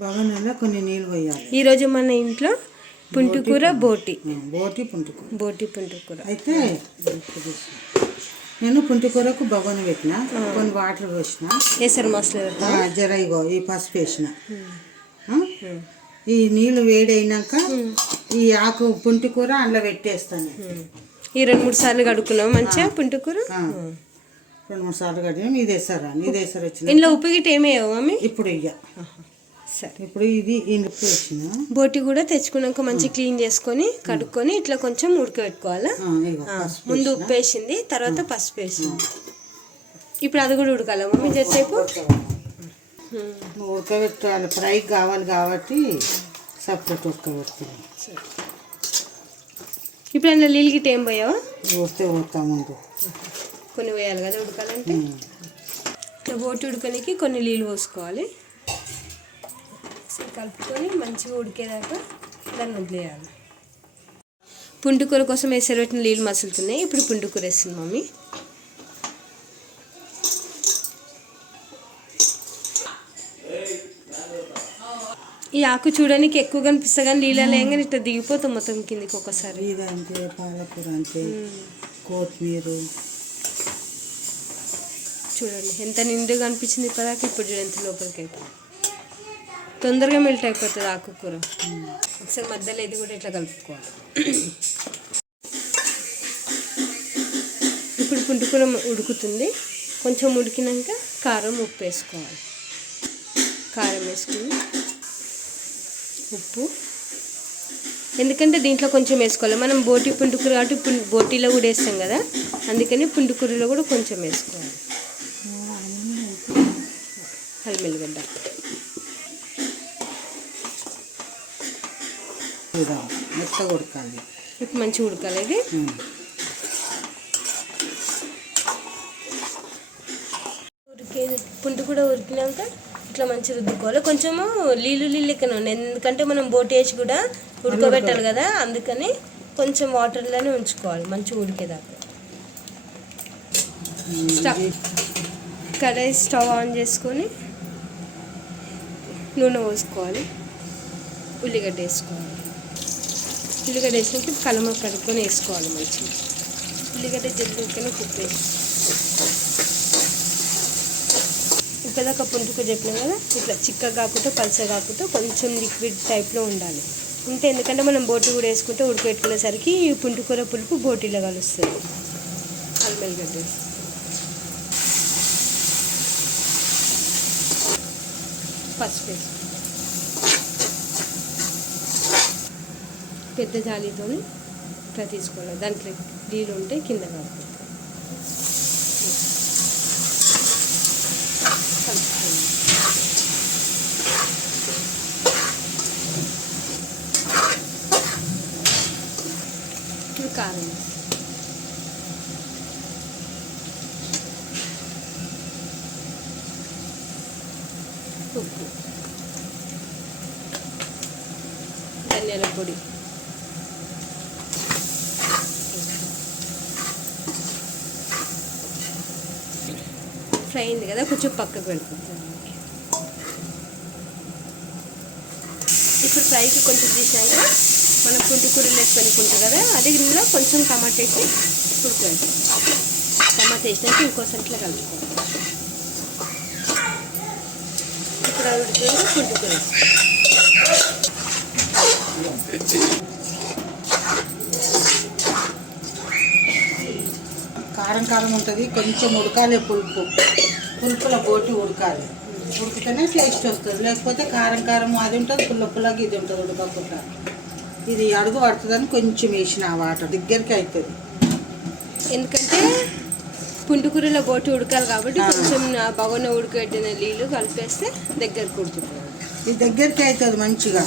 బగోనీలో కొన్ని నీళ్ళు పోయాలి. ఈరోజు మన ఇంట్లో పుంటుకూర బోటి పుంటుకూర అయితే నేను పుంటుకూరకు బగోని పెట్టిన, కొన్ని వాటర్ పోసిన, వేసారు మసాలా జర ఇగో ఈ పసుపు వేసిన. ఈ నీళ్ళు వేడైనాక ఈ ఆకు పుంటుకూర అందులో పెట్టేస్తాను. ఈ 2-3 సార్లు కడుక్కున్నాం మంచిగా పుంటుకూర. 2-3 సార్లు కడిగినాం. ఇది వేసారా వచ్చిన ఇంట్లో ఉప్పు గిట్ట ఏమేయవు మమ్మీ ఇప్పుడు ఇక. సరే ఇప్పుడు ఇది ఉప్పు వేసిన. బోటి కూడా తెచ్చుకున్నాక మంచిగా క్లీన్ చేసుకొని కడుక్కొని ఇట్లా కొంచెం ఉడకబెట్టుకోవాలా. ముందు ఉప్పు వేసింది, తర్వాత పసుపు వేసింది. ఇప్పుడు అది కూడా ఉడకాల మమ్మీ జరసేపు ఉడకబెట్టాలి. ఫ్రై కావాలి కాబట్టి సపరేట్ ఉడకబెడుతుంది. ఇప్పుడు అందులో నీళ్ళు గిట్ట ఏం పోయావా? పోతా ముందు కొన్ని పోయాలి కదా ఉడకాలంటే. ఇట్లా బోటి ఉడకనికి కొన్ని నీళ్ళు పోసుకోవాలి. కలుపుకొని మంచిగా ఉడికేదాకా దాన్ని వదిలేయాలి. పుంటుకూర కోసం వేసారు పెట్టిన నీళ్ళు మసులుతున్నాయి. ఇప్పుడు పుంటుకూర వేస్తుంది మమ్మీ. ఈ ఆకు చూడడానికి ఎక్కువ కనిపిస్తా కానీ నీళ్ళలో ఏం కానీ ఇట్లా దిగిపోతాం మొత్తం కిందికి ఒకసారి. ఇదంతే పాలకూర అంతే, కొత్తిమీర చూడండి ఎంత నిండుగా అనిపించింది ఇప్పటిదాకా. ఇప్పుడు చూడండి ఎంత లోపలికి అయితే తొందరగా మెల్ట్ అయిపోతుంది ఆకుకూర. ఒకసారి మధ్యలో ఇది కూడా ఇట్లా కలుపుకోవాలి. ఇప్పుడు పుంటుకూర ఉడుకుతుంది. కొంచెం ఉడికినాక కారం ఉప్పు వేసుకోవాలి. కారం వేసుకుని ఉప్పు, ఎందుకంటే దీంట్లో కొంచెం వేసుకోవాలి. మనం బోటి పుంటుకూర కాబట్టి బోటీలో కూడా వేస్తాం కదా, అందుకని పుంటుకూరలో కూడా కొంచెం వేసుకోవాలి. అల్లం వెల్లిగడ్డ మెత్తగా ఉడకాలి. ఇప్పుడు మంచిగా ఉడకాలి. ఇది పుంటు కూడా ఉడికినాక ఇట్లా మంచిగా రుద్దుకోవాలి. కొంచెము నీళ్ళు ఎక్కడ ఉన్నాయి, ఎందుకంటే మనం బోటి వేసి కూడా ఉడకబెట్టాలి కదా, అందుకని కొంచెం వాటర్లోనే ఉంచుకోవాలి మంచిగా ఉడికేదాకా. కడాయి స్టవ్ ఆన్ చేసుకొని నూనె పోసుకోవాలి. ఉల్లిగడ్డ వేసుకోవాలి. ఉల్లిగడ్డ వేసినప్పుడు కలమ కడుక్కొని వేసుకోవాలి మంచిగా. ఉల్లిగడ్డ జల్లుకనే కుక్ వేసి ఇప్పటిదాకా పుంటుకు చెప్పినాం కదా, ఇట్లా చిక్కగా కాకుండా పల్చగా కాకుండా కొంచెం లిక్విడ్ టైప్లో ఉండాలి. ఉంటే ఎందుకంటే మనం బోటి కూడా వేసుకుంటే ఉడకబెట్టుకునేసరికి ఈ పుంటుకూర పులుపు బోటీలో కలుస్తుంది. అల్లం వెల్లిగడ్డ పసుపు వేసి పెద్ద జాలీతో ఇట్లా తీసుకోవాలి. దాంట్లో నీళ్ళు ఉంటే కింద కాకపోతే ఇప్పుడు కారం ఉప్పు, ధనియాల పొడి, ఫ్రై అయింది కదా, కొంచెం పక్కకు పెడుతుంది. ఇప్పుడు ఫ్రైకి కొంచెం తీసాక మనం పుంటుకూరలు వేసుకొని కదా, అది ఇందులో కొంచెం టమాటా వేసి ఉడకవేస్తాం. టమాటా వేసినాక ఇంకోసారి ఇట్లా కలుపుకోవాలి. ఇప్పుడు అది ఉడికినాక పుంటుకూర కారం కారం ఉంటుంది. కొంచెం ఉడకాలి. పులుపుల బోటి ఉడకాలి. ఉడికితేనే టేస్ట్ వస్తుంది. లేకపోతే కారం కారం అది ఉంటుంది, పుల్లగా ఇది ఉంటుంది ఉడకకుండా. ఇది అడుగు పడుతుందని కొంచెం వేసిన వాటర్ దగ్గరికి అవుతుంది. ఎందుకంటే పుంటుకూరలో బోటి ఉడకాలి కాబట్టి కొంచెం బగోన ఉడకబెట్టిన నీళ్ళు కలిపేస్తే దగ్గరకు ఉడుకుతుంది. ఇది దగ్గరికి అవుతుంది మంచిగా.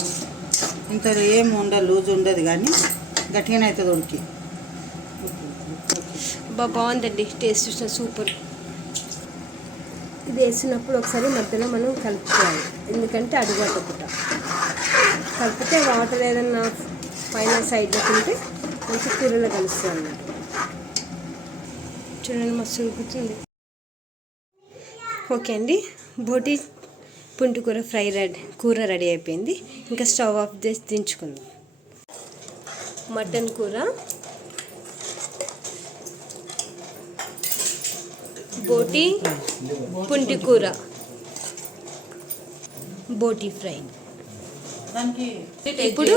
ఇంత ఏం ఉండదు, లూజ్ ఉండదు, కానీ గట్టిగానే అవుతుంది ఉడికి. బాగుందండి, టేస్ట్ సూపర్. ఇది వేసినప్పుడు ఒకసారి మధ్యలో మనం కలుపుకోవాలి, ఎందుకంటే అడుగట్టకుండా. కలిపితే వాటర్ ఏదన్నా పైన సైడ్లో తింటే మంచి కూరలో కలుస్తుంది అన్నమాట. చూడండి మస్తు ఉడుకుతుంది. ఓకే అండి, బోటి పుంటికూర కూర రెడీ అయిపోయింది. ఇంకా స్టవ్ ఆఫ్ చేసి దించుకుందాం. మటన్ కూర, బోటి, పుంటికూర, బోటి ఫ్రై. ఇప్పుడు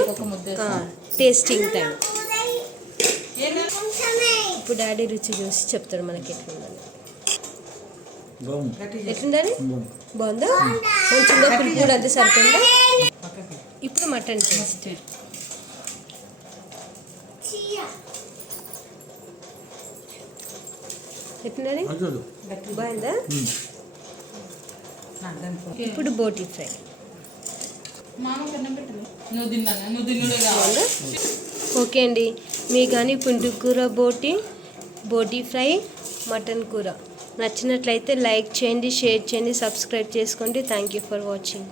టేస్టింగ్ టైం. ఇప్పుడు డాడీ రుచి చూసి చెప్తాడు మనకి ఎట్లుందని. ఎట్లుందని? బాగుందా? కొంచెంగా పులుపు కూడా అంతే సరిపోయిందా? ఇప్పుడు మటన్ టేస్ట్. ఎట్లుందని? బాగుందా? ఇప్పుడు బోటి ఫ్రై. ఓకే అండి, మీకు కానీ పుంటికూర బోటి ఫ్రై, మటన్ కూర నచ్చినట్లయితే లైక్ చేయండి, షేర్ చేయండి, సబ్స్క్రైబ్ చేసుకోండి. Thank you for watching.